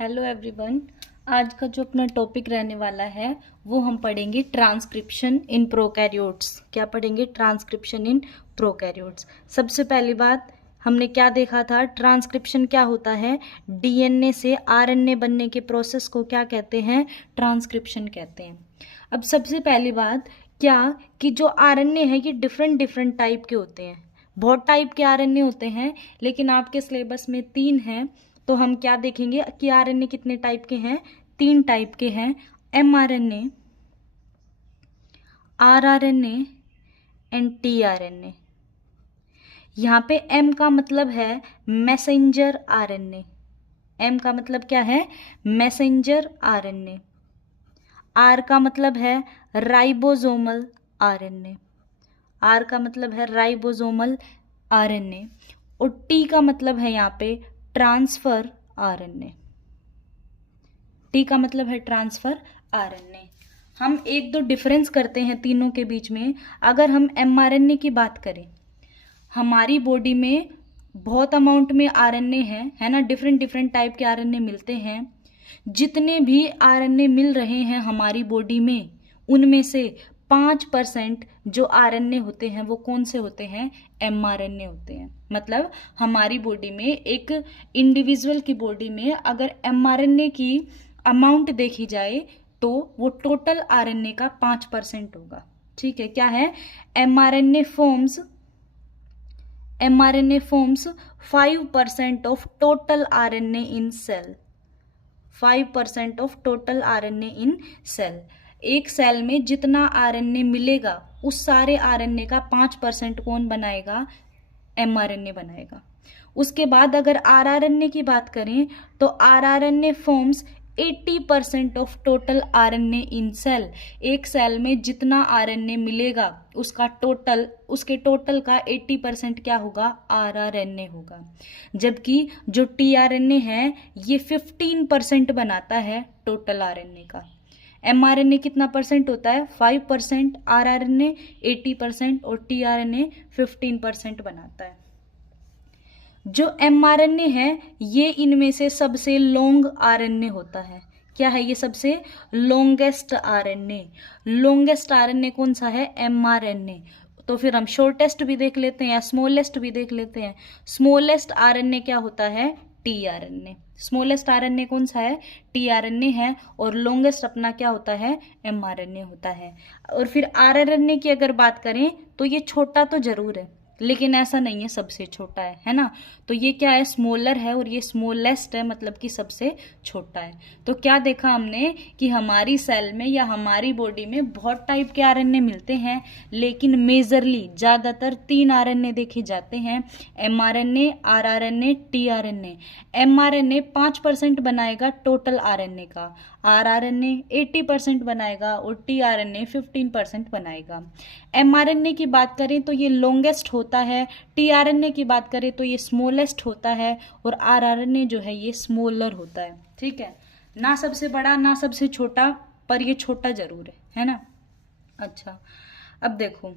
Hello everyone. आज का जो अपना टॉपिक रहने वाला है वो हम पढ़ेंगे ट्रांसक्रिप्शन इन प्रोकैरियोट्स। क्या पढ़ेंगे? Transcription in prokaryotes. सबसे पहली बात हमने क्या देखा था? ट्रांसक्रिप्शन क्या होता है? डीएनए से आरएनए बनने के प्रोसेस को क्या कहते हैं? ट्रांसक्रिप्शन कहते हैं। अब सबसे पहली बात क्या कि जो आरएनए है ये डिफरेंट डिफरेंट टाइप के होते हैं। बहुत टाइप के आरएनए होते हैं, लेकिन आपके सिलेबस में 3 हैं। तो हम क्या देखेंगे कि आरएनए कितने टाइप के हैं? 3 टाइप के हैं। MRNA, rRNA and tRNA. यहाँ पे एम का मतलब है मैसेंजर आरएनए। एम का मतलब क्या है? Messenger RNA. आर का मतलब है राइबोसोमल आरएनए। आर का मतलब है राइबोसोमल आरएनए। और टी का मतलब है यहाँ पे ट्रांसफर आरएनए। टी का मतलब है ट्रांसफर आरएनए। हम एक दो डिफरेंस करते हैं तीनों के बीच में। अगर हम एमआरएनए की बात करें, हमारी बॉडी में बहुत अमाउंट में आरएनए है ना, डिफरेंट डिफरेंट टाइप के आरएनए मिलते हैं। जितने भी आरएनए मिल रहे हैं हमारी बॉडी में, उनमें से 5% जो आरएनए होते हैं वो कौन से होते हैं? एमआरएनए होते हैं। मतलब हमारी बॉडी में, एक इंडिविजुअल की बॉडी में अगर एमआरएनए की अमाउंट देखी जाए तो वो टोटल आरएनए का 5% होगा। ठीक है, क्या है? MRNA forms 5% of total RNA in cell. 5% of total RNA in cell. एक सेल में जितना आरएनए मिलेगा उस सारे आरएनए का 5% कौन बनाएगा? एमआरएनए बनाएगा। उसके बाद अगर आरआरएनए की बात करें तो rRNA forms 80% of total RNA in cell. एक सेल में जितना आरएनए मिलेगा उसके टोटल का 80% क्या होगा? आरआरएनए होगा। जबकि जो टीआरएनए है ये 15% बनाता है टोटल आरएनए का। एमआरएनए कितना परसेंट होता है? 5%, आरआरएनए 80% और टीआरएनए 15% बनाता है। जो एमआरएनए है ये इनमें से सबसे लॉन्ग आरएनए होता है। क्या है ये? सबसे लॉन्गेस्ट आरएनए। लॉन्गेस्ट आरएनए कौन सा है? एमआरएनए। तो फिर हम शॉर्टेस्ट भी देख लेते हैं या स्मॉलेस्ट भी देख लेते हैं। स्मॉलेस्ट आरएनए क्या होता है? टीआरएनए। स्मॉलेस्ट आरएनए कौन सा है? टीआरएनए है। और लॉन्गेस्ट अपना क्या होता है? एमआरएनए होता है। और फिर आरआरएनए की अगर बात करें तो ये छोटा तो जरूर है, लेकिन ऐसा नहीं है सबसे छोटा है ना। तो ये क्या है? स्मॉलर है और ये स्मॉलेस्ट है, मतलब कि सबसे छोटा है। तो क्या देखा हमने कि हमारी सेल में या हमारी बॉडी में बहुत टाइप के आरएनए मिलते हैं, लेकिन मेजरली ज्यादातर 3 आरएनए देखे जाते हैं। MRNA, rRNA, tRNA. एमआरएनए 5% बनाएगा टोटल आरएनए का, आरआरएनए 80% बनाएगा और टीआरएनए 15% बनाएगा। एमआरएनए की बात करें तो ये लॉन्गेस्ट होता है, टीआरएनए की बात करें तो ये स्मॉलेस्ट होता है और आरआरएनए जो है ये स्मॉलर होता है। ठीक है, ना सबसे बड़ा ना सबसे छोटा, पर ये छोटा जरूर है ना। अच्छा, अब देखो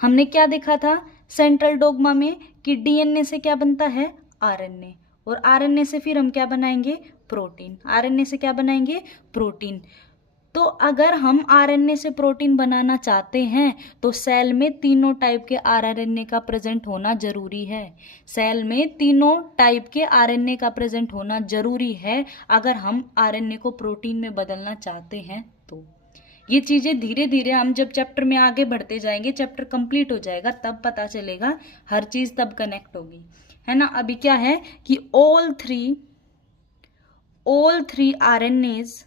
हमने क्या देखा था सेंट्रल डोग्मा में कि डीएनए से क्या बनता है? आरएनए। और आरएनए से फिर हम क्या बनाएंगे? प्रोटीन। आरएनए से क्या बनाएंगे? प्रोटीन। तो अगर हम आरएनए से प्रोटीन बनाना चाहते हैं तो सेल में तीनों टाइप के आरएनए का प्रेजेंट होना जरूरी है। सेल में तीनों टाइप के आरएनए का प्रेजेंट होना जरूरी है अगर हम आरएनए को प्रोटीन में बदलना चाहते हैं तो। ये चीजें धीरे धीरे हम जब चैप्टर में आगे बढ़ते जाएंगे, चैप्टर कंप्लीट हो जाएगा, तब पता चलेगा, हर चीज तब कनेक्ट होगी, है ना। अभी क्या है कि ऑल थ्री आरएनएज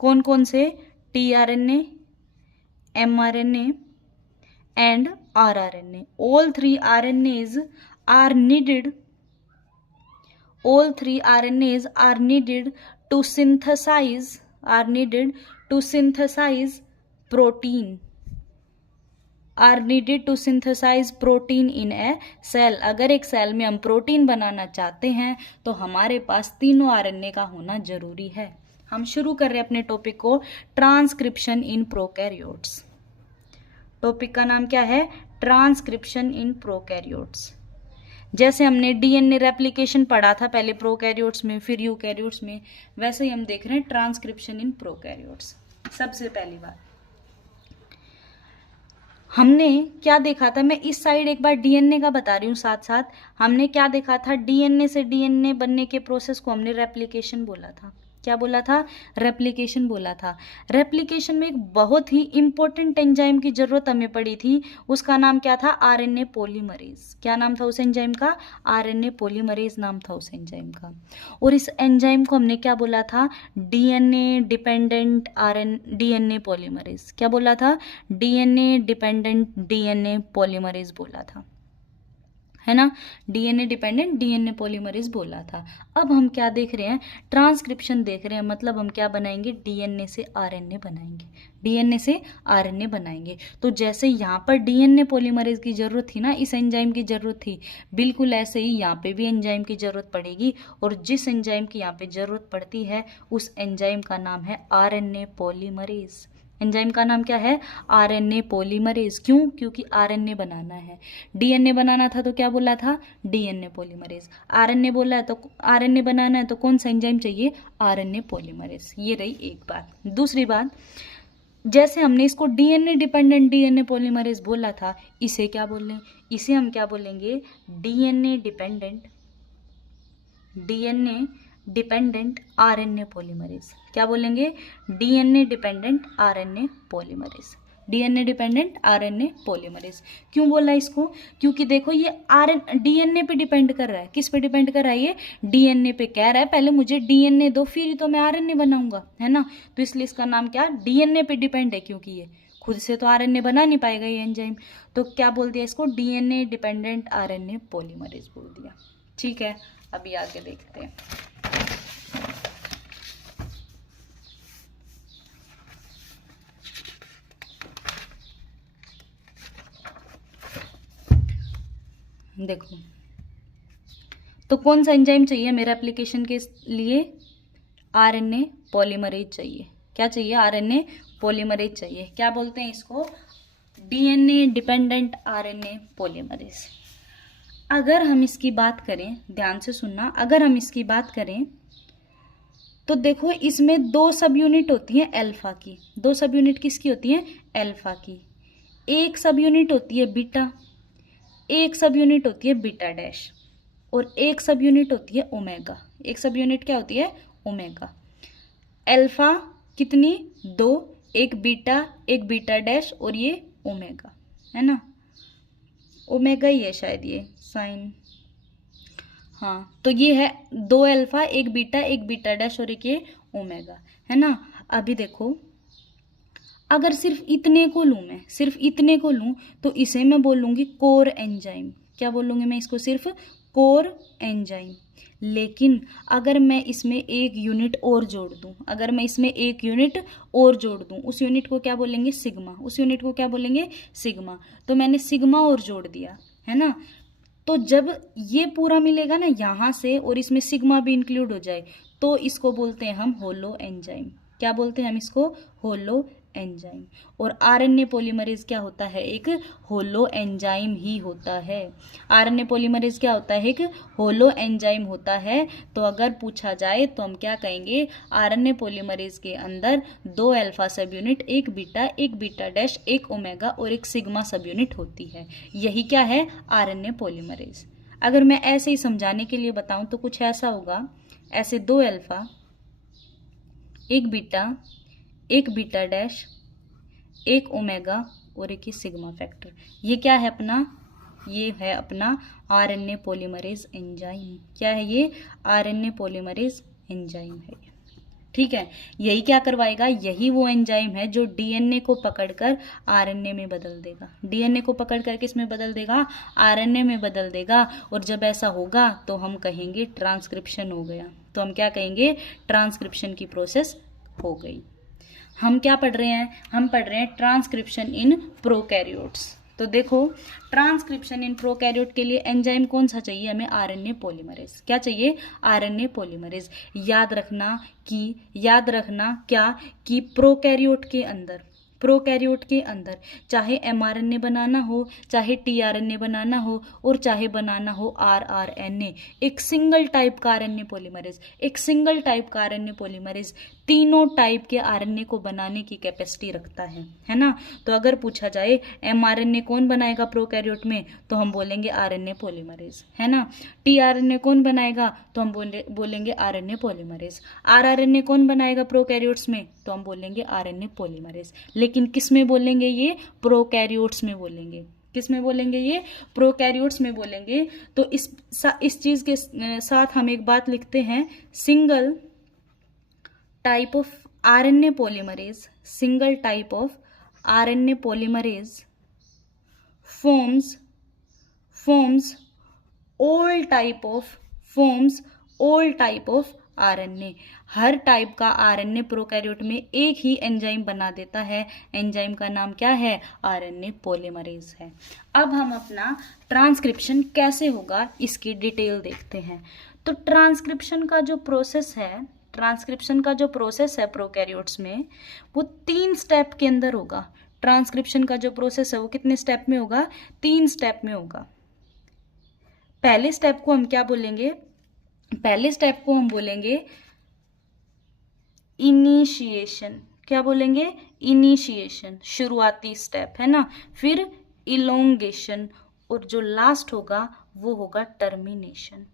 कौन कौन से? TRNA, mRNA and rRNA. all three RNAs are needed to synthesize protein in a cell। अगर एक सेल में हम प्रोटीन बनाना चाहते हैं तो हमारे पास तीनों आरएनए का होना जरूरी है। हम शुरू कर रहे हैं अपने टॉपिक को, ट्रांसक्रिप्शन इन प्रोकैरियोट्स। टॉपिक का नाम क्या है? Transcription in prokaryotes. जैसे हमने डीएनए रेप्लिकेशन पढ़ा था पहले प्रोकैरियोट्स में, फिर यूकैरियोट्स में, वैसे ही हम देख रहे हैं ट्रांसक्रिप्शन इन प्रोकैरियोट्स। सबसे पहली बात हमने क्या देखा था, मैं इस साइड एक बार डीएनए का बता रही हूँ साथ साथ। हमने क्या देखा था, डीएनए से डीएनए बनने के प्रोसेस को हमने रेप्लिकेशन बोला था। क्या बोला था? रेप्लिकेशन बोला था। रेप्लिकेशन में एक बहुत ही इंपॉर्टेंट एंजाइम की जरूरत हमें पड़ी थी, उसका नाम क्या था? RNA polymerase. क्या नाम था उस एंजाइम का? आरएनए पॉलीमरेज नाम था उस एंजाइम का। और इस एंजाइम को हमने क्या बोला था? DNA dependent DNA polymerase. क्या बोला था? डीएनए डिपेंडेंट डीएनए पॉलीमरेज बोला था, है ना? डीएनए डिपेंडेंट डीएनए पॉलीमरेज बोला था। अब हम क्या देख रहे हैं? ट्रांसक्रिप्शन देख रहे हैं, मतलब हम क्या बनाएंगे? डीएनए से आरएनए बनाएंगे। डीएनए से आरएनए बनाएंगे। तो जैसे यहाँ पर डीएनए पॉलीमरेज की जरूरत थी ना, इस एंजाइम की जरूरत थी, बिल्कुल ऐसे ही यहाँ पे भी एंजाइम की जरूरत पड़ेगी। और जिस एंजाइम की यहाँ पे जरूरत पड़ती है उस एंजाइम का नाम है आरएनए पॉलीमरेज। एंजाइम का नाम क्या है? RNA polymerase. क्यों? क्योंकि आरएनए बनाना है। डीएनए बनाना था तो क्या बोला था? DNA polymerase. आरएनए बोला है तो आरएनए बनाना है तो कौन सा एंजाइम चाहिए? RNA polymerase. ये रही एक बात। दूसरी बात, जैसे हमने इसको डीएनए डिपेंडेंट डीएनए पॉलीमरेज बोला था, इसे क्या बोल रहे हैं? इसे हम क्या बोलेंगे? DNA dependent RNA polymerase. क्या बोलेंगे? DNA dependent RNA polymerase. DNA dependent RNA polymerase. क्यों बोला इसको? क्योंकि देखो ये डीएनए पे डिपेंड कर रहा है। किस पे डिपेंड कर रहा है? ये डीएनए पे। कह रहा है पहले मुझे डीएनए दो, फिर ही तो मैं आरएनए बनाऊंगा, है ना? तो इसलिए इसका नाम क्या? डीएनए पे डिपेंड है, क्योंकि ये खुद से तो आरएनए बना नहीं पाएगा ये एंजाइम। तो क्या बोल दिया इसको? डीएनए डिपेंडेंट आरएनए पॉलीमरेज बोल दिया। ठीक है, अभी आगे देखते हैं। देखो, तो कौन सा एंजाइम चाहिए मेरे एप्लीकेशन के लिए? आरएनए पॉलीमरेज चाहिए। क्या चाहिए? आरएनए पॉलीमरेज चाहिए। क्या बोलते हैं इसको? DNA dependent RNA polymerase. अगर हम इसकी बात करें, ध्यान से सुनना, अगर हम इसकी बात करें तो देखो इसमें दो सब यूनिट होती है अल्फा की। दो सब यूनिट किसकी होती है? अल्फा की। एक सब यूनिट होती है बीटा, एक सब यूनिट होती है बीटा डैश, और एक सब यूनिट होती है ओमेगा। एक सब यूनिट क्या होती है? ओमेगा। अल्फा कितनी? दो, एक बीटा डैश, और ये ओमेगा, है ना? ओमेगा ही है शायद ये साइन। हाँ, तो ये है दो अल्फा, एक बीटा डैश, और एक ये ओमेगा, है ना? अभी देखो, अगर सिर्फ इतने को लूँ, मैं सिर्फ इतने को लूँ, तो इसे मैं बोलूँगी कोर एंजाइम। क्या बोलूँगी मैं इसको? सिर्फ कोर एंजाइम। लेकिन अगर मैं इसमें एक यूनिट और जोड़ दूँ, अगर मैं इसमें एक यूनिट और जोड़ दूँ, उस यूनिट को क्या बोलेंगे? सिग्मा। उस यूनिट को क्या बोलेंगे? सिग्मा। तो मैंने सिग्मा और जोड़ दिया, है ना? तो जब ये पूरा मिलेगा ना यहाँ से, और इसमें सिग्मा भी इंक्लूड हो जाए, तो इसको बोलते हैं हम होलो एंजाइम। क्या बोलते हैं हम इसको? Holo enzyme. और आरएनए पॉलीमरेज क्या होता है? एक होलो एंजाइम ही होता है। आरएनए पॉलीमरेज क्या होता है? एक होलो एंजाइम होता है। तो अगर पूछा जाए तो हम क्या कहेंगे? आरएनए पॉलीमरेज के अंदर दो अल्फा सब यूनिट, एक बीटा डैश, एक ओमेगा और एक सिग्मा सब यूनिट होती है। यही क्या है? RNA polymerase. अगर मैं ऐसे ही समझाने के लिए बताऊं तो कुछ ऐसा होगा, ऐसे दो अल्फा, एक बीटा डैश, एक ओमेगा और एक ही सिग्मा फैक्टर। ये क्या है अपना? ये है अपना आरएनए पॉलीमरेज एंजाइम। क्या है ये? आरएनए पॉलीमरेज एंजाइम है। ठीक है, यही क्या करवाएगा? यही वो एंजाइम है जो डीएनए को पकड़कर आरएनए में बदल देगा। डीएनए को पकड़कर किस में बदल देगा? आरएनए में बदल देगा। और जब ऐसा होगा तो हम कहेंगे ट्रांसक्रिप्शन हो गया। तो हम क्या कहेंगे? ट्रांसक्रिप्शन की प्रोसेस हो गई। हम क्या पढ़ रहे हैं? हम पढ़ रहे हैं ट्रांसक्रिप्शन इन प्रोकैरियोट्स। तो देखो, ट्रांसक्रिप्शन इन प्रोकैरियोट के लिए एंजाइम कौन सा चाहिए हमें? RNA polymerase. क्या चाहिए? RNA polymerase. याद रखना क्या कि प्रोकैरियोट के अंदर, चाहे mRNA बनाना हो, चाहे tRNA बनाना हो, और चाहे बनाना हो rRNA, एक सिंगल टाइप का RNA पॉलीमरेज, एक सिंगल टाइप का RNA पॉलीमरेज तीनों टाइप के RNA को बनाने की कैपेसिटी रखता है ना। तो अगर पूछा जाए mRNA कौन बनाएगा प्रोकैरियोट में, तो हम बोलेंगे RNA पॉलीमरेज, है ना। tRNA कौन बनाएगा, तो हम बोलेंगे RNA पॉलीमरेज। rRNA कौन बनाएगा प्रोकैरियोट्स में, तो हम बोलेंगे RNA पॉलीमरेज। लेकिन किस में बोलेंगे ये, प्रोकैरियोट्स में बोलेंगे। किस में बोलेंगे ये, प्रोकैरियोट्स में बोलेंगे। तो इस चीज के साथ हम एक बात लिखते हैं, single type of RNA polymerase, single type of RNA polymerase forms all type of RNA। Her type का RNA प्रोकैरियोट में एक ही एंजाइम बना देता है, एंजाइम का नाम क्या है, RNA पॉलीमरेज है। अब हम अपना ट्रांसक्रिप्शन कैसे होगा इसकी डिटेल देखते हैं। तो ट्रांसक्रिप्शन का जो प्रोसेस है प्रोकैरियोट्स में, वो 3 स्टेप के अंदर होगा। ट्रांसक्रिप्शन का जो प्रोसेस है वो कितने स्टेप में होगा, 3 स्टेप में होगा। पहले स्टेप को हम क्या बोलेंगे, पहले स्टेप को हम बोलेंगे इनिशिएशन। क्या बोलेंगे, इनिशिएशन, शुरुआती स्टेप, है ना। फिर इलोंगेशन, और जो लास्ट होगा वो होगा टर्मिनेशन।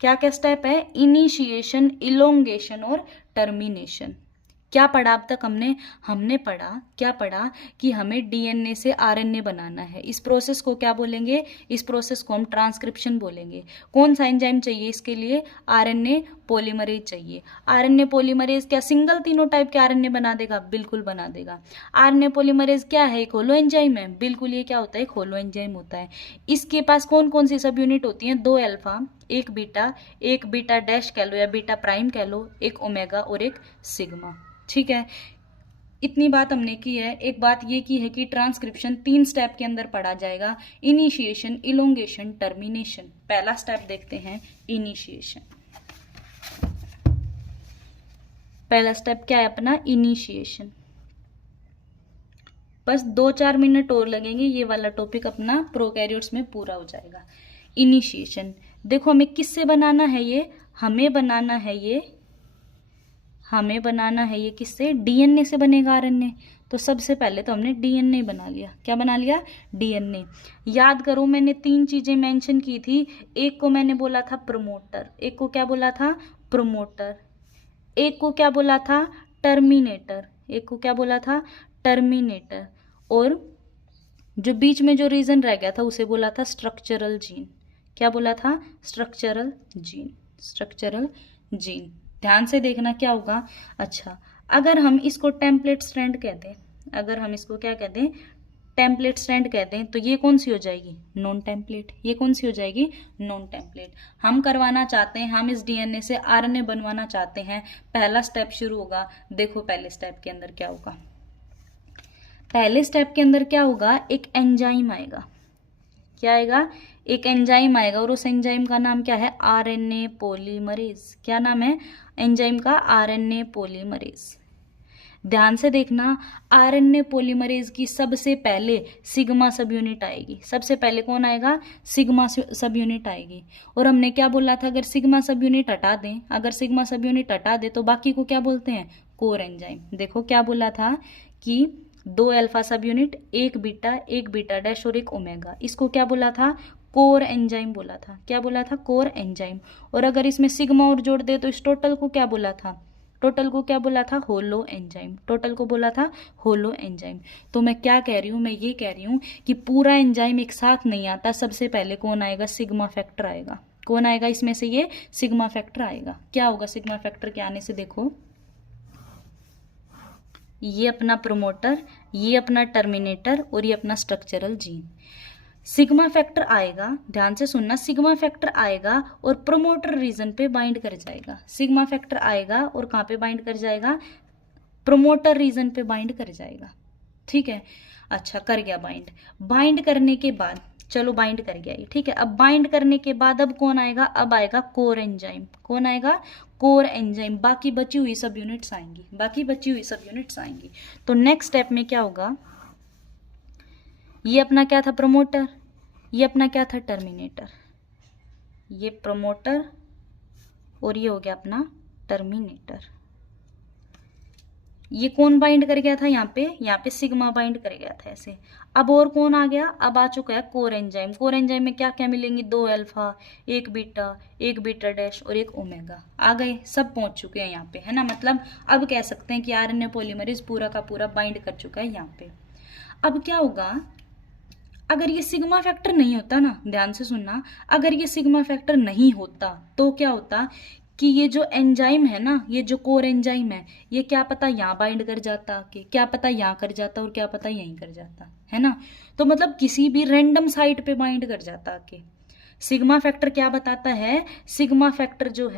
क्या क्या स्टेप है, इनिशिएशन, इलोंगेशन और टर्मिनेशन। क्या पढ़ा अब तक हमने पढ़ा, क्या पढ़ा कि हमें डीएनए से आरएनए बनाना है। इस प्रोसेस को क्या बोलेंगे, इस प्रोसेस को हम ट्रांसक्रिप्शन बोलेंगे। कौन सा एंजाइम चाहिए इसके लिए, आरएनए पॉलीमरेज चाहिए। आरएनए पॉलीमरेज क्या सिंगल तीनों टाइप के आरएनए बना देगा, बिल्कुल बना देगा। आरएनए पॉलीमरेज क्या है, एक होलो एंजाइम है, बिल्कुल ये क्या होता है, एक होलो एंजाइम होता है। इसके पास कौन कौन सी सब यूनिट होती हैं, 2 अल्फा, एक बीटा डैश कह लो या बीटा प्राइम कह लो, एक ओमेगा और एक सिग्मा। ठीक है, इतनी बात हमने की है। एक बात ये की है कि ट्रांसक्रिप्शन 3 स्टेप के अंदर पढ़ा जाएगा, इनिशिएशन, इलोंगेशन, टर्मिनेशन। पहला स्टेप देखते हैं, इनिशिएशन। पहला स्टेप क्या है अपना, इनिशिएशन। बस 2-4 मिनट और लगेंगे, ये वाला टॉपिक अपना प्रोकैरियोट्स में पूरा हो जाएगा। इनिशिएशन देखो, हमें किससे बनाना है ये, हमें बनाना है ये किससे, डीएनए से बनेगा आरएनए। तो सबसे पहले तो हमने डीएनए बना लिया। क्या बना लिया, डीएनए। याद करो मैंने 3 चीजें मेंशन की थी। एक को मैंने बोला था प्रमोटर, एक को क्या बोला था, प्रमोटर, एक को क्या बोला था, टर्मिनेटर, एक को क्या बोला था, टर्मिनेटर, और जो बीच में जो रीजन रह गया था उसे बोला था स्ट्रक्चरल जीन। क्या बोला था, स्ट्रक्चरल जीन, स्ट्रक्चरल जीन। ध्यान से देखना क्या होगा। अच्छा, अगर हम इसको टेम्पलेट स्ट्रैंड कहते हैं, अगर हम इसको क्या कहते हैं, टेम्पलेट स्ट्रैंड कहते हैं, तो ये कौन सी हो जाएगी, नॉन टेम्पलेट। ये कौन सी हो जाएगी, नॉन टेम्पलेट। हम करवाना चाहते हैं, हम इस डीएनए से आरएनए बनवाना चाहते हैं। पहला स्टेप शुरू होगा। देखो पहले स्टेप के अंदर क्या होगा, पहले स्टेप के अंदर क्या होगा, एक एंजाइम आएगा। क्या आएगा, एक एंजाइम आएगा, और उस एंजाइम का नाम क्या है, आरएनए पॉलीमरेज। क्या नाम है एंजाइम का, आरएनए पॉलीमरेज। ध्यान से देखना, आरएनए पॉलीमरेज की सबसे पहले सिग्मा सब यूनिट आएगी। सबसे पहले कौन आएगा, सिग्मा सब यूनिट आएगी। और हमने क्या बोला था, अगर सिग्मा सब यूनिट हटा दें, अगर सिग्मा सब यूनिट हटा दे तो बाकी को क्या बोलते हैं, कोर एंजाइम। देखो क्या बोला था कि 2 अल्फा सब यूनिट, एक बीटा डैश और एक ओमेगा, इसको क्या बोला था, कोर एंजाइम बोला था। क्या बोला था, कोर एंजाइम। और अगर इसमें सिग्मा और जोड़ दे तो इस टोटल को क्या बोला था, टोटल को क्या बोला था, होलो एंजाइम। टोटल को बोला था होलो एंजाइम। तो मैं क्या कह रही हूँ, मैं ये कह रही हूँ कि पूरा एंजाइम एक साथ नहीं आता, सबसे पहले कौन आएगा, सिग्मा फैक्टर आएगा। कौन आएगा इसमें से, ये सिग्मा फैक्टर आएगा। क्या होगा सिग्मा फैक्टर के आने से, देखो ये अपना प्रोमोटर, ये अपना टर्मिनेटर और ये अपना स्ट्रक्चरल जीन। सिग्मा फैक्टर आएगा, ध्यान से सुनना, सिग्मा फैक्टर आएगा और प्रोमोटर रीजन पे बाइंड कर जाएगा। सिग्मा फैक्टर आएगा और कहाँ पे बाइंड कर जाएगा, प्रोमोटर रीजन पे बाइंड कर जाएगा। ठीक है, अच्छा कर गया बाइंड। बाइंड करने के बाद चलो बाइंड कर गया ये, ठीक है। अब बाइंड करने के बाद अब कौन आएगा, अब आएगा कोर एंजाइम। कौन आएगा, कोर एंजाइम। बाकी बची हुई सब यूनिट्स आएंगी, बाकी बची हुई सब यूनिट्स आएंगी। तो नेक्स्ट स्टेप में क्या होगा, ये अपना क्या था प्रमोटर, ये अपना क्या था टर्मिनेटर, ये प्रमोटर और ये हो गया अपना टर्मिनेटर। ये कौन बाइंड कर गया था, यहाँ पे सिग्मा बाइंड कर गया था ऐसे। अब और कौन आ गया, अब आ चुका है कोर एंजाइम। कोर एंजाइम में क्या क्या मिलेंगी, 2 अल्फा, 1 बीटा, 1 बीटा डैश और 1 ओमेगा आ गए, सब पहुंच चुके हैं यहाँ पे, है ना। मतलब अब कह सकते हैं कि आरएनए पॉलीमरेज पूरा का पूरा बाइंड कर चुका है यहाँ पे। अब क्या होगा, अगर ये सिग्मा फैक्टर नहीं होता ना, ध्यान से सुनना, अगर ये सिग्मा फैक्टर नहीं होता तो क्या होता कि ये जो एंजाइम है ना, ये जो कोर एंजाइम है, ये क्या पता यहाँ बाइंड कर जाता, कि क्या पता यहाँ कर जाता और क्या पता यहीं कर जाता, है ना। तो मतलब किसी भी रैंडम साइट पे बाइंड कर जाता कि सिग्मा फैक्टर क्या बताता है, सिग्मा फैक्टर जो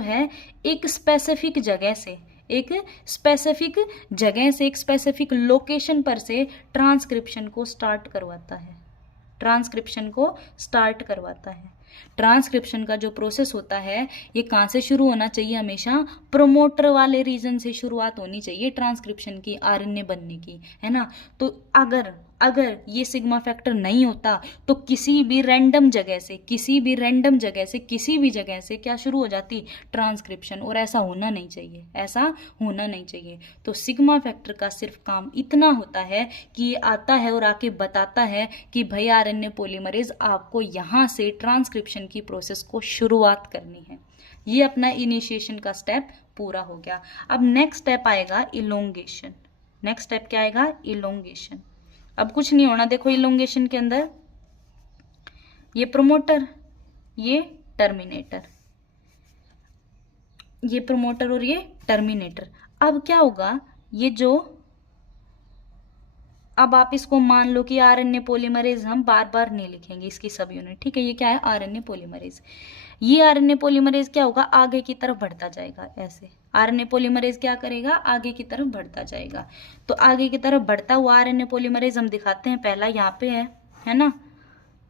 है एक स्पेसिफिक जगह से, एक स्पेसिफिक लोकेशन पर से ट्रांसक्रिप्शन को स्टार्ट करवाता है। ट्रांसक्रिप्शन का जो प्रोसेस होता है ये कहाँ से शुरू होना चाहिए, हमेशा प्रोमोटर वाले रीजन से शुरुआत होनी चाहिए ट्रांसक्रिप्शन की, आरएनए बनने की, है ना। तो अगर ये सिग्मा फैक्टर नहीं होता तो किसी भी रैंडम जगह से किसी भी जगह से क्या शुरू हो जाती, ट्रांसक्रिप्शन। और ऐसा होना नहीं चाहिए, तो सिग्मा फैक्टर का सिर्फ काम इतना होता है कि ये आता है और आके बताता है कि भाई आरएनए पॉलीमरेज आपको यहाँ से ट्रांसक्रिप्शन की प्रोसेस को शुरुआत करनी है। ये अपना इनिशिएशन का स्टेप पूरा हो गया। अब नेक्स्ट स्टेप आएगा इलोंगेशन। नेक्स्ट स्टेप क्या आएगा, इलोंगेशन। अब कुछ नहीं होना, देखो इलोंगेशन के अंदर ये प्रोमोटर, ये टर्मिनेटर, ये प्रोमोटर और ये टर्मिनेटर। अब क्या होगा, ये जो, अब आप इसको मान लो कि आरएनए पॉलीमरेज हम बार बार नहीं लिखेंगे इसकी सब यूनिट, ठीक है। ये क्या है, आरएनए पॉलीमरेज। ये आरएनए पॉलीमरेज क्या होगा, आगे की तरफ बढ़ता जाएगा ऐसे। आरएनए पॉलीमरेज क्या करेगा, आगे की तरफ बढ़ता जाएगा। तो आगे की तरफ बढ़ता हुआ आरएनए पॉलीमरेज हम दिखाते हैं, पहला यहाँ पे है ना,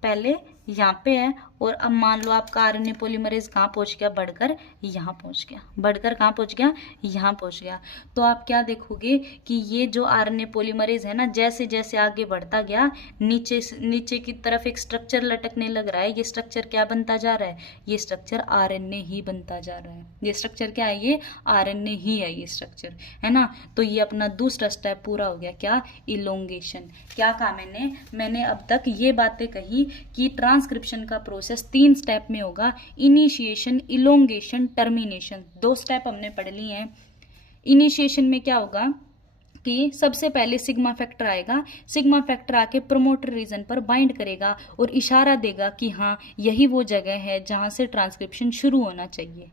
पहले यहाँ पे है। और अब मान लो आपका आरएनए पॉलीमरेज कहाँ पहुँच गया, बढ़कर यहाँ पहुँच गया, बढ़कर कहाँ पहुँच गया, यहाँ पहुँच गया। तो आप क्या देखोगे कि ये जो आरएनए पॉलीमरेज है ना, जैसे जैसे आगे बढ़ता गया, नीचे की तरफ एक स्ट्रक्चर लटकने लग रहा है। ये स्ट्रक्चर क्या बनता जा रहा है, ये स्ट्रक्चर आरएनए ही बनता जा रहा है। ये स्ट्रक्चर क्या है, ये आरएनए ही है ये स्ट्रक्चर, है ना। तो ये अपना दूसरा स्टेप पूरा हो गया, क्या, इलोंगेशन। क्या कहा मैंने अब तक ये बातें कही कि ट्रांसक्रिप्शन का प्रोसेस 3 स्टेप में होगा, इनिशिएशन, इलोंगेशन, टर्मिनेशन। 2 स्टेप हमने पढ़ लिए हैं। इनिशिएशन में क्या होगा कि सबसे पहले सिग्मा फैक्टर आएगा, सिग्मा फैक्टर आके प्रोमोटर रीजन पर बाइंड करेगा और इशारा देगा कि हाँ यही वो जगह है जहां से ट्रांसक्रिप्शन शुरू होना चाहिए।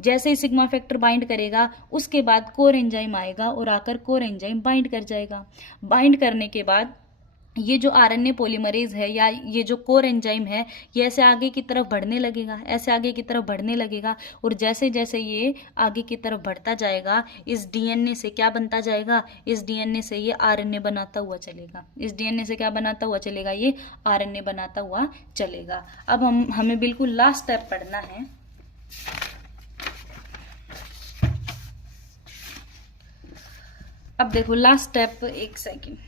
जैसे ही सिग्मा फैक्टर बाइंड करेगा उसके बाद कोर एंजाइम आएगा और आकर कोर एंजाइम बाइंड कर जाएगा। बाइंड करने के बाद ये जो आरएनए पॉलीमरेज है या ये जो कोर एंजाइम है, ये ऐसे आगे की तरफ बढ़ने लगेगा, और जैसे जैसे ये आगे की तरफ बढ़ता जाएगा, इस डीएनए से क्या बनता जाएगा, इस डीएनए से ये आरएनए बनाता हुआ चलेगा, ये आरएनए बनाता हुआ चलेगा। अब हमें बिल्कुल लास्ट स्टेप पढ़ना है। अब देखो लास्ट स्टेप, एक सेकेंड,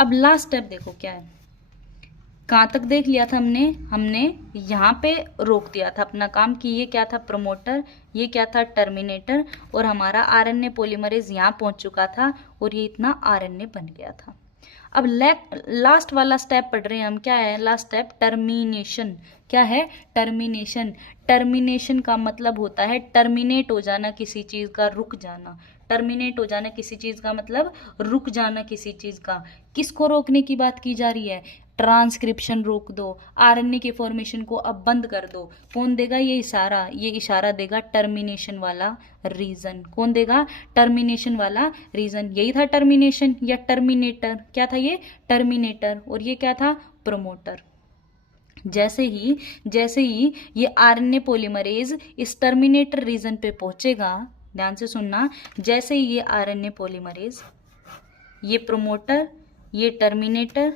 अब लास्ट स्टेप देखो क्या है। कहाँ तक देख लिया था हमने यहाँ पे रोक दिया था अपना काम कि ये क्या था, प्रमोटर, ये क्या था, टर्मिनेटर, और हमारा आरएनए पॉलीमरेज यहाँ पहुंच चुका था और ये इतना आरएनए बन गया था। अब लास्ट वाला स्टेप पढ़ रहे हैं हम, क्या है लास्ट स्टेप, टर्मिनेशन। क्या है, टर्मिनेशन। टर्मिनेशन का मतलब होता है टर्मिनेट हो जाना किसी चीज का, रुक जाना। टर्मिनेट हो जाना किसी चीज का मतलब रुक जाना किसी चीज का। किसको रोकने की बात की जा रही है, ट्रांसक्रिप्शन रोक दो, आरएनए के फॉर्मेशन को अब बंद कर दो। कौन देगा ये इशारा, ये इशारा देगा टर्मिनेशन वाला रीजन। कौन देगा, टर्मिनेशन वाला रीजन। यही था टर्मिनेशन या टर्मिनेटर, क्या था ये, टर्मिनेटर, और ये क्या था, प्रोमोटर। जैसे ही ये आरएनए पॉलीमरेज इस टर्मिनेटर रीजन पे पहुंचेगा, ध्यान से सुनना, जैसे ही ये आरएनए पॉलीमरेज, ये प्रोमोटर ये टर्मिनेटर,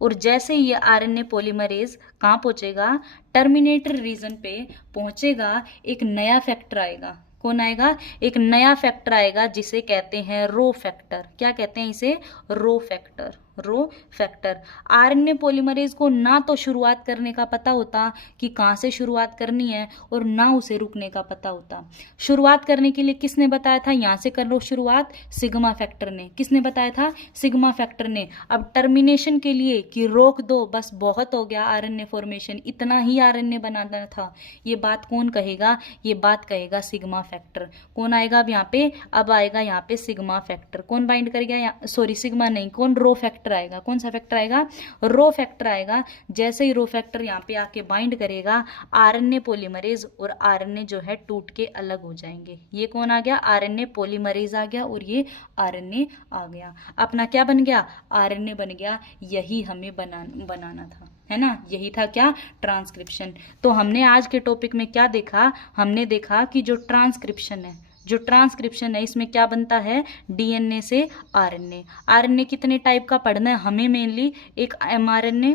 और जैसे ये आरएनए पॉलीमरेज कहाँ पहुंचेगा, टर्मिनेटर रीजन पे पहुंचेगा, एक नया फैक्टर आएगा। कौन आएगा, एक नया फैक्टर आएगा जिसे कहते हैं रो फैक्टर। क्या कहते हैं इसे, rho factor. Rho factor. RNA polymerase को ना तो शुरुआत करने का पता होता कि कहाँ से शुरुआत करनी है, और ना उसे रुकने का पता होता। शुरुआत करने के लिए किसने बताया था, यहाँ से कर लो शुरुआत, सिग्मा फैक्टर ने। किसने बताया था, सिग्मा फैक्टर ने। अब टर्मिनेशन के लिए कि रोक दो, बस बहुत हो गया आरएनए फॉर्मेशन, इतना ही आरएनए बनाना था, ये बात कौन कहेगा, ये बात कहेगा सिग्मा फैक्टर। कौन आएगा अब यहाँ पे, अब आएगा यहाँ पे सिग्मा फैक्टर। कौन बाइंड कर गया, सॉरी सिग्मा नहीं, कौन, रो फैक्टर आएगा। कौन सा फैक्टर आएगा, रो फैक्टर आएगा। जैसे ही रो फैक्टर यहाँ पे आके बाइंड करेगा, आरएनए पॉलीमरेज और आरएनए जो है टूट के अलग हो जाएंगे। ये कौन आ गया, आरएनए पॉलीमरेज आ गया, और ये आरएनए आ गया। अपना क्या बन गया, आरएनए बन गया। यही हमें बनाना था, है ना, यही था क्या, ट्रांसक्रिप्शन। तो हमने आज के टॉपिक में क्या देखा, हमने देखा कि जो ट्रांसक्रिप्शन है, जो ट्रांसक्रिप्शन है, इसमें क्या बनता है, डीएनए से आरएनए। आरएनए कितने टाइप का पढ़ना है हमें, मेनली एक एमआरएनए,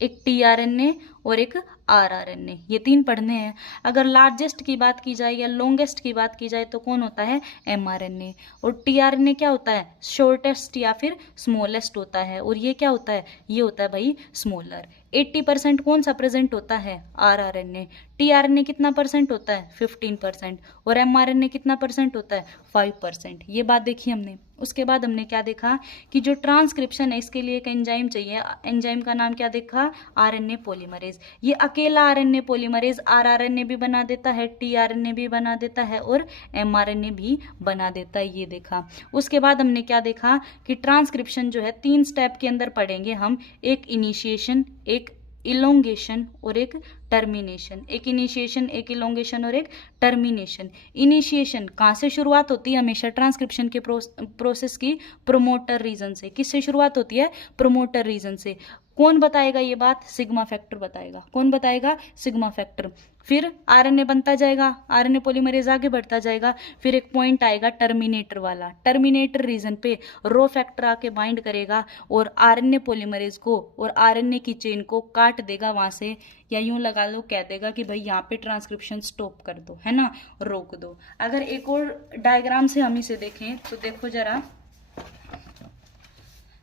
एक टीआरएनए और एक आरआरएनए, ये 3 पढ़ने हैं। अगर लार्जेस्ट की बात की जाए या लॉन्गेस्ट की बात की जाए तो कौन होता है, एमआरएनए। और टीआरएनए क्या होता है, शॉर्टेस्ट या फिर स्मॉलेस्ट होता है। और ये क्या होता है, ये होता है भाई स्मॉलर। 80% कौन सा प्रेजेंट होता है, आरआरएनए। टीआरएनए कितना परसेंट होता है, 15%। और एमआरएनए कितना परसेंट होता है, 5%। ये बात देखी हमने। उसके बाद हमने क्या देखा कि जो ट्रांसक्रिप्शन है, इसके लिए एक एंजाइम चाहिए। एंजाइम का नाम क्या देखा, आरएनए पॉलीमरेज। ये अकेला आरएनए पॉलीमरेज आरआरएनए भी बना देता है, टीआरएनए भी बना देता है, और एमआरएनए भी बना देता है, ये देखा। उसके बाद हमने क्या देखा कि ट्रांसक्रिप्शन जो है 3 स्टेप के अंदर पढ़ेंगे हम, एक इनिशिएशन, एक इलोंगेशन और एक टर्मिनेशन। एक इनिशिएशन, एक इलोंगेशन और एक टर्मिनेशन। इनिशिएशन कहाँ से शुरुआत होती है, हमेशा ट्रांसक्रिप्शन के प्रोसेस की, प्रोमोटर रीजन से। किससे शुरुआत होती है, प्रोमोटर रीजन से। कौन बताएगा ये बात, सिग्मा फैक्टर बताएगा। कौन बताएगा, सिग्मा फैक्टर। फिर आरएनए बनता जाएगा, आरएनए पॉलीमरेज आगे बढ़ता जाएगा। फिर एक पॉइंट आएगा टर्मिनेटर वाला, टर्मिनेटर रीजन पे रो फैक्टर आके बाइंड करेगा और आरएनए पॉलीमरेज को और आरएनए की चेन को काट देगा वहां से, या यूं लगा लो, कह देगा कि भाई यहाँ पे ट्रांसक्रिप्शन स्टॉप कर दो, है ना, रोक दो। अगर एक और डायग्राम से हम इसे देखें तो देखो जरा,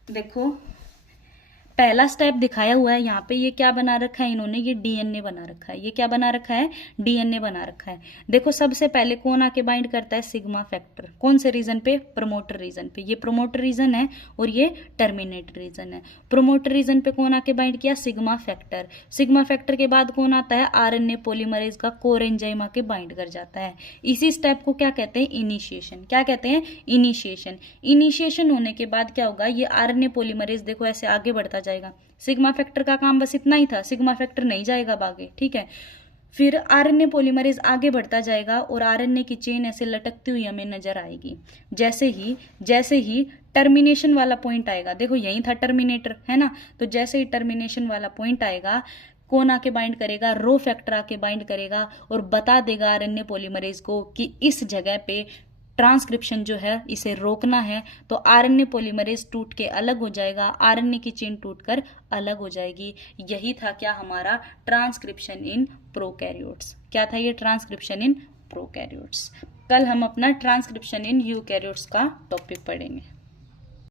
देखो पहला स्टेप दिखाया हुआ है यहाँ पे, ये क्या बना रखा है इन्होंने, ये डीएनए बना रखा है। ये क्या बना रखा है, डीएनए बना रखा है। देखो सबसे पहले कौन आके बाइंड करता है, सिग्मा फैक्टर। कौन से रीजन पे, प्रमोटर रीजन पे। ये प्रमोटर रीजन है और ये टर्मिनेटर रीजन है। प्रमोटर रीजन पे कौन आके बाइंड किया, सिग्मा फैक्टर। सिग्मा फैक्टर के बाद कौन आता है, आरएनए पॉलीमरेज का कोर एंजाइम आके बाइंड कर जाता है। इसी स्टेप को क्या कहते हैं, इनिशिएशन। क्या कहते हैं, इनिशिएशन। इनिशिएशन होने के बाद क्या होगा, ये आरएनए पॉलीमरेज देखो ऐसे आगे बढ़ता जाएगा। सिग्मा फैक्टर का काम बस इतना ही था, सिग्मा फैक्टर नहीं जाएगा आगे, ठीक है। फिर आरएनए पॉलीमरेज आगे बढ़ता जाएगा और आरएनए की चेन ऐसे लटकती हुई हमें नजर आएगी। जैसे ही टर्मिनेशन वाला पॉइंट आएगा, देखो यही था टर्मिनेटर, है ना, तो जैसे ही टर्मिनेशन वाला पॉइंट आएगा, कौन आके बाइंड करेगा, रो फैक्टर आके बाइंड करेगा और बता देगा आरएनए पॉलीमरेज को कि इस जगह पे ट्रांसक्रिप्शन जो है इसे रोकना है। तो आरएनए पॉलीमरेज टूट के अलग हो जाएगा, आरएनए की चेन टूटकर अलग हो जाएगी। यही था क्या हमारा ट्रांसक्रिप्शन इन प्रोकैरियोट्स। क्या था ये, ट्रांसक्रिप्शन इन प्रोकैरियोट्स। कल हम अपना ट्रांसक्रिप्शन इन यूकैरियोट्स का टॉपिक पढ़ेंगे।